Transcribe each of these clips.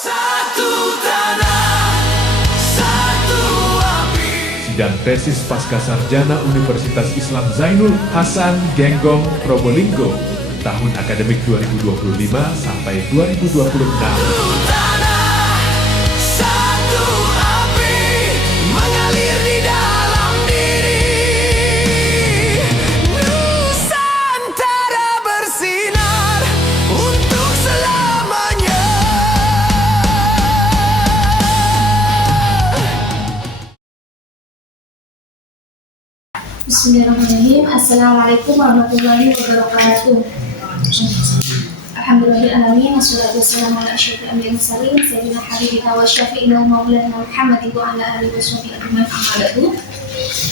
Satu tanah, satu api. Sidang tesis pasca sarjana Universitas Islam Zainul Hasan Genggong Probolinggo tahun akademik 2025 sampai 2026. Satu api mengalir di dalam diri. Nusantara bersinar untuk selamanya. Bismillahirrahmanirrahim. Assalamualaikum warahmatullahi wabarakatuh. Alhamdulillahirrahmanirrahim. Wassalatu wassalamu ala asyrafil anbiya'i wal mursalin sayyidina habibina wa syafi'ina maulana Muhammad wa ala alihi washabihi ajmain. Amma ba'du.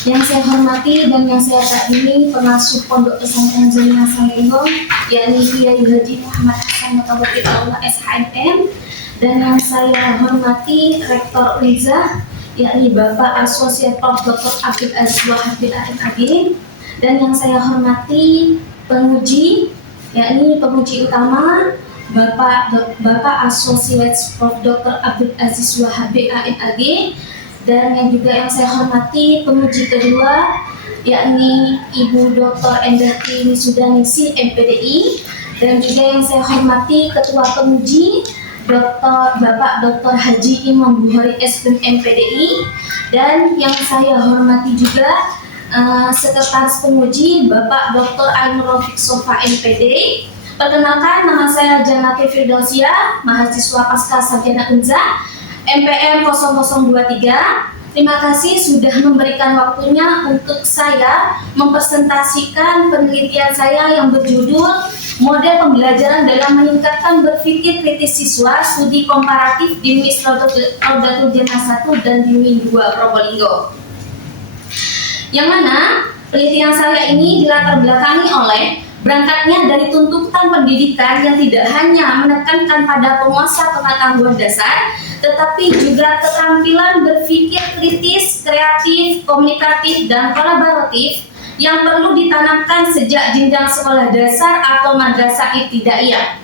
Yang saya hormati dan yang saya takdimi pengasuh Pondok Pesantren Zainul Hasan Genggong, yakni Kiai Haji Muhammad Hasan Mutawakil Allah SHMM, dan yang saya hormati Rektor Unizah, yakni Bapak Asosiat Prof. Dr. Abdul Aziz Wahab MAG, dan yang saya hormati penguji, yakni penguji utama Bapak Asosiat Prof. Dr. Abdul Aziz Wahab MAG, dan yang juga yang saya hormati penguji kedua, yakni Ibu Dr. Endarti Wisudaningsih MPDI, dan juga yang saya hormati ketua penguji Bapak Dr. Haji Imam Bukhari SPM MPDI, dan yang saya hormati juga Sekretaris Penguji Bapak Dr. Ainur Rafiq Sofa MPD. Perkenalkan, nama saya Janati Firdausia, mahasiswa pasca sarjana Unza MPM 0023. Terima kasih sudah memberikan waktunya untuk saya mempresentasikan penelitian saya yang berjudul Model Pembelajaran dalam Meningkatkan Berpikir Kritis Siswa Studi Komparatif di MIS Raudatul Jannah 1 dan di MIN 2 Probolinggo. Yang mana penelitian saya ini dilatar belakangi oleh berangkatnya dari tuntutan pendidikan yang tidak hanya menekankan pada penguasaan pengetahuan dasar, tetapi juga keterampilan berpikir kritis, kreatif, komunikatif, dan kolaboratif yang perlu ditanamkan sejak jenjang sekolah dasar atau madrasah ibtidaiyah.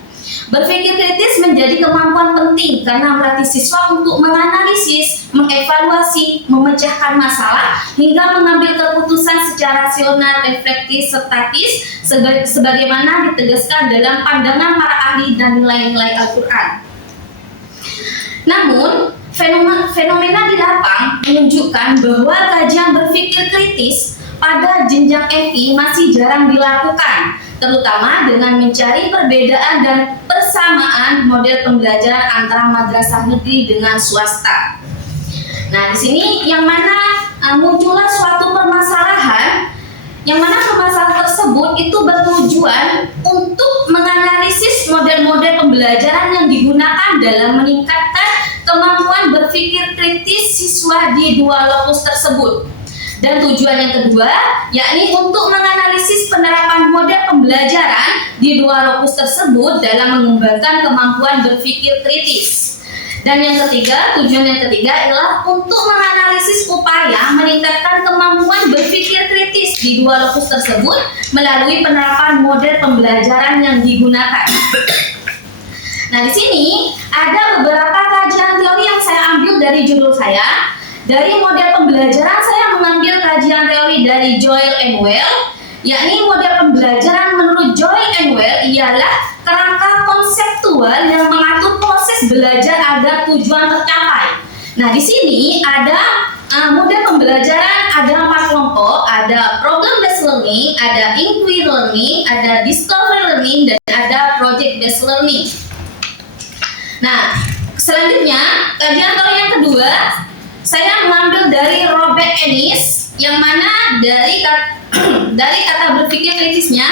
Berpikir kritis menjadi kemampuan penting karena melatih siswa untuk menganalisis, mengevaluasi, memecahkan masalah, hingga mengambil keputusan secara rasional, reflektif, serta kritis, sebagaimana ditegaskan dalam pandangan para ahli dan nilai-nilai Al-Quran. Namun, fenomena di lapang menunjukkan bahwa kajian berpikir kritis pada jenjang FI masih jarang dilakukan, terutama dengan mencari perbedaan dan persamaan model pembelajaran antara madrasah negeri dengan swasta. Nah, di sini yang mana muncullah suatu permasalahan, yang mana permasalahan tersebut itu bertujuan untuk menganalisis model-model pembelajaran yang digunakan dalam meningkatkan kemampuan berpikir kritis siswa di dua lokus tersebut. Dan tujuan yang kedua, yakni untuk menganalisis penerapan model pembelajaran di dua lokus tersebut dalam mengembangkan kemampuan berpikir kritis. Dan yang ketiga, tujuan yang ketiga adalah untuk menganalisis upaya meningkatkan kemampuan berpikir kritis di dua lokus tersebut melalui penerapan model pembelajaran yang digunakan. Nah, di sini ada beberapa kajian teori yang saya ambil dari judul saya. Dari model pembelajaran saya mengambil kajian teori dari Joel and Well, yakni model pembelajaran menurut Joel and Well ialah kerangka konseptual yang mengatur proses belajar agar tujuan tercapai. Nah, di sini ada model pembelajaran, ada 4 kelompok, ada problem based learning, ada inquiry learning, ada discovery learning, dan ada project based learning. Nah, selanjutnya kajian teori yang kedua saya mengambil dari Robert Ennis, yang mana dari kata berpikir kritisnya,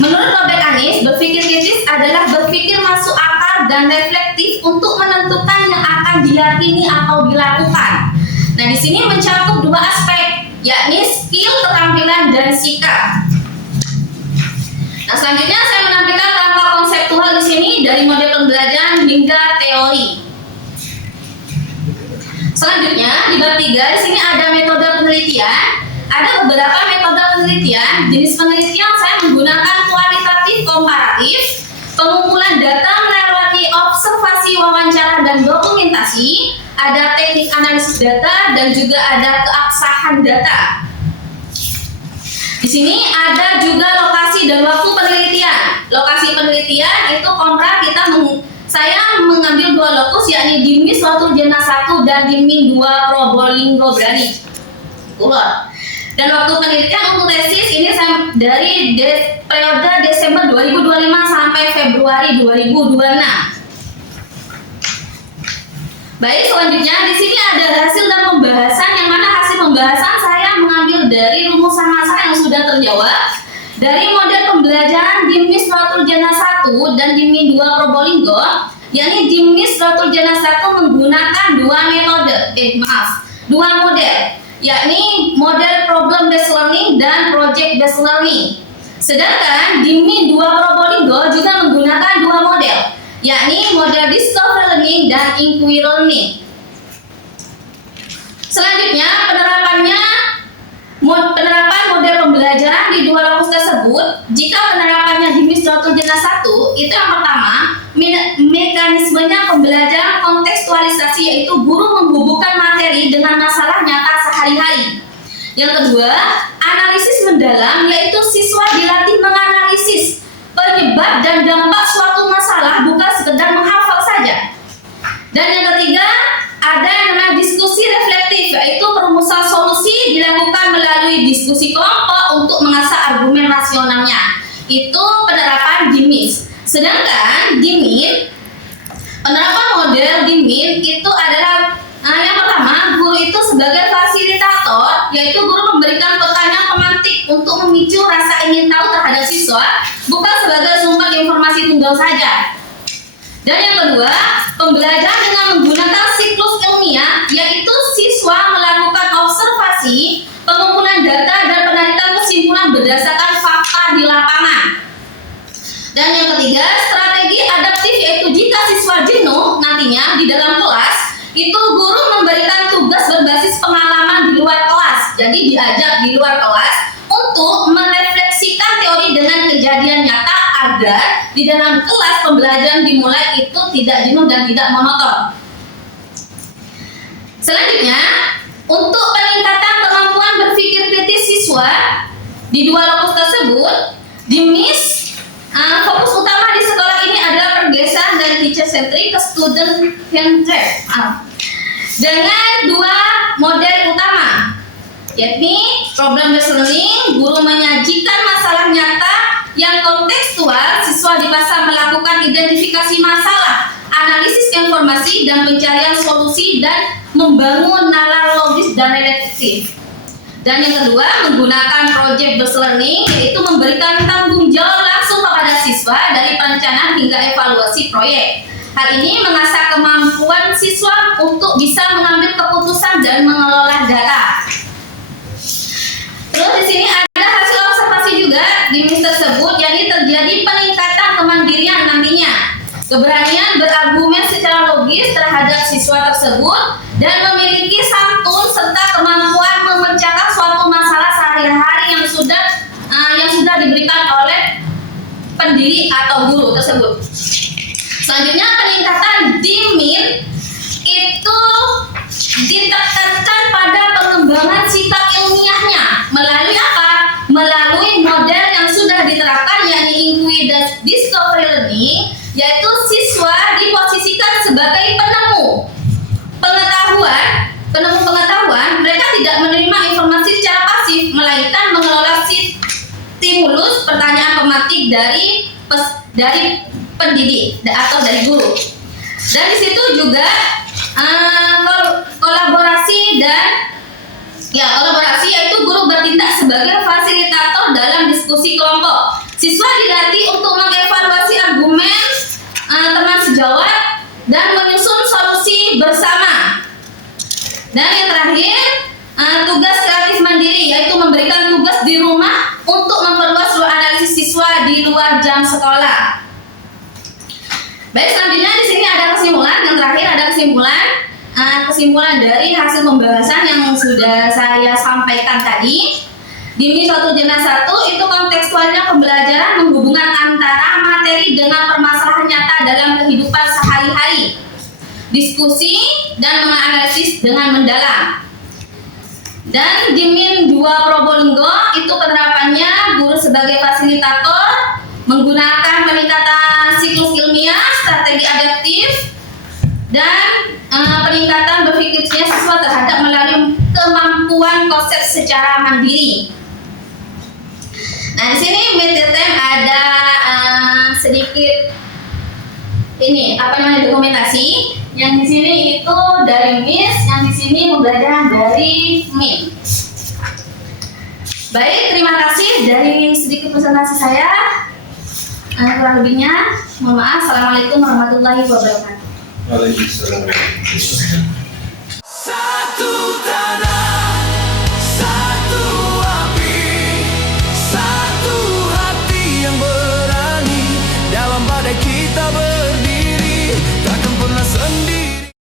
menurut Robert Ennis, berpikir kritis adalah berpikir masuk akal dan reflektif untuk menentukan yang akan diyakini atau dilakukan. Nah, di sini mencakup 2 aspek, yakni skill, keterampilan, dan sikap. Nah, selanjutnya saya menampilkan kerangka konseptual di sini dari model pembelajaran hingga teori. Selanjutnya di bab 3 di sini ada metode penelitian. Ada beberapa metode penelitian. Jenis penelitian saya menggunakan kualitatif komparatif, pengumpulan data melewati observasi, wawancara, data dan dokumentasi, ada teknik analisis data, dan juga ada keabsahan data. Di sini ada juga lokasi dan waktu penelitian. Lokasi penelitian itu saya mengambil 2 lokus, yakni di MIS Rotul Jana 1 dan di MIN 2 Probolinggo Brani. Dan waktu penelitian untuk tesis ini saya dari periode Desember 2025 sampai Februari 2026. Baik, selanjutnya di sini ada hasil dan pembahasan, yang mana hasil pembahasan saya mengambil dari rumusan masalah yang sudah terjawab dari model pembelajaran di MIS Rotul Jana 1 dan di MIN 2 Probolinggo, yakni di MIS Rotul Jana 1 menggunakan 2 model, yakni model problem based learning dan project based learning. Sedangkan di MIN 2 Probolinggo juga menggunakan 2 model, yakni model discovery learning dan inquiry learning. Selanjutnya penerapan model pembelajaran di 2 lokus tersebut. Jika penerapannya di MIS Rotul Jana 1, itu yang pertama, mekanismenya pembelajaran kontekstualisasi, yaitu guru menghubungkan materi dengan masalah nyata sehari-hari. Yang kedua, analisis mendalam, yaitu siswa dilatih menganalisis penyebab dan dampak suatu masalah, bukan sekedar menghafal saja. Dan yang ketiga, ada yang namanya diskusi reflektif, yaitu perumusan solusi dilakukan melalui diskusi kelompok untuk mengasah argumen rasionalnya. Itu penerapan di MIS. Sedangkan di MIN, penerapan model di MIN itu adalah yang pertama, guru itu sebagai fasilitator, yaitu guru memberikan pertanyaan pemantik untuk memicu rasa ingin tahu terhadap siswa, bukan sebagai sumber informasi tunggal saja. Dan yang kedua, pembelajaran dengan menggunakan siklus ilmiah, yaitu siswa melakukan observasi, pengumpulan data, dan penarikan kesimpulan berdasarkan fakta di lapangan. Dan yang ketiga, strategi adaptif, yaitu jika siswa jenuh nantinya di dalam kelas, itu guru memberikan tugas berbasis pengalaman di luar kelas. Jadi diajak di luar kelas untuk merefleksikan teori dengan kejadian nyata agar di dalam kelas pembelajaran dimulai itu tidak jenuh dan tidak monoton. Selanjutnya, untuk peningkatan kemampuan berpikir kritis siswa di 2 lokus tersebut, di MIS fokus utama di sekolah ini adalah pergeseran dari teacher centric ke student centric dengan 2 model utama, yakni problem based learning, guru menyajikan masalah nyata yang kontekstual, siswa dipaksa melakukan identifikasi masalah, analisis informasi dan pencarian solusi, dan membangun nalar logis dan reduktif. Dan yang kedua, menggunakan project based learning, yaitu memberikan tanggung jawab langsung kepada siswa dari perencanaan hingga evaluasi proyek. Hal ini mengasah kemampuan siswa untuk bisa mengambil keputusan dan mengelola data. Terus di sini ada hasil observasi juga di MIS tersebut, yakni terjadi peningkatan kemandirian nantinya, keberanian berargumen secara logis terhadap siswa tersebut, dan memiliki santun serta kemampuan memecahkan suatu masalah sehari-hari yang sudah diberikan oleh pendidik atau guru tersebut. Selanjutnya, peningkatan di MIN itu ditekankan pada pengembangan sikap ilmiahnya melalui apa? Melalui model yang sudah diterapkan, yakni inquiry dan discovery learning, yaitu siswa diposisikan sebagai penemu pengetahuan. Mereka tidak menerima informasi secara pasif, melainkan mengelola stimulus pertanyaan pemantik dari pendidik atau dari guru. Dan di situ juga kolaborasi yaitu guru bertindak sebagai fasilitator dalam diskusi kelompok. Siswa dilatih untuk mengevaluasi argumen teman sejawat dan menyusun solusi bersama. Dan yang terakhir, tugas kreatif mandiri, yaitu memberikan tugas di rumah untuk memperluas ruang analisis siswa di luar jam sekolah. Baik, selanjutnya di sini ada kesimpulan. Yang terakhir ada kesimpulan dari hasil pembahasan yang sudah saya sampaikan tadi. Di MIS Rotul Jana 1 itu kontekstualnya pembelajaran menghubungkan antara materi dengan permasalahan nyata dalam kehidupan sehari-hari. diskusi, dan menganalisis dengan mendalam. Dan di Min 2 Probolinggo itu penerapannya guru sebagai fasilitator menggunakan peningkatan siklus ilmiah, strategi adaptif, dan peningkatan berpikir siswa terhadap melalui kemampuan konsep secara mandiri. Nah, di sini MTTM ada sedikit dokumentasi. Yang di sini itu dari MIS, yang di sini pembelajaran dari MIN. Baik, terima kasih dari sedikit presentasi saya. Kurang lebihnya, mohon maaf. Assalamualaikum warahmatullahi wabarakatuh. Waalaikumsalam. Satu tanah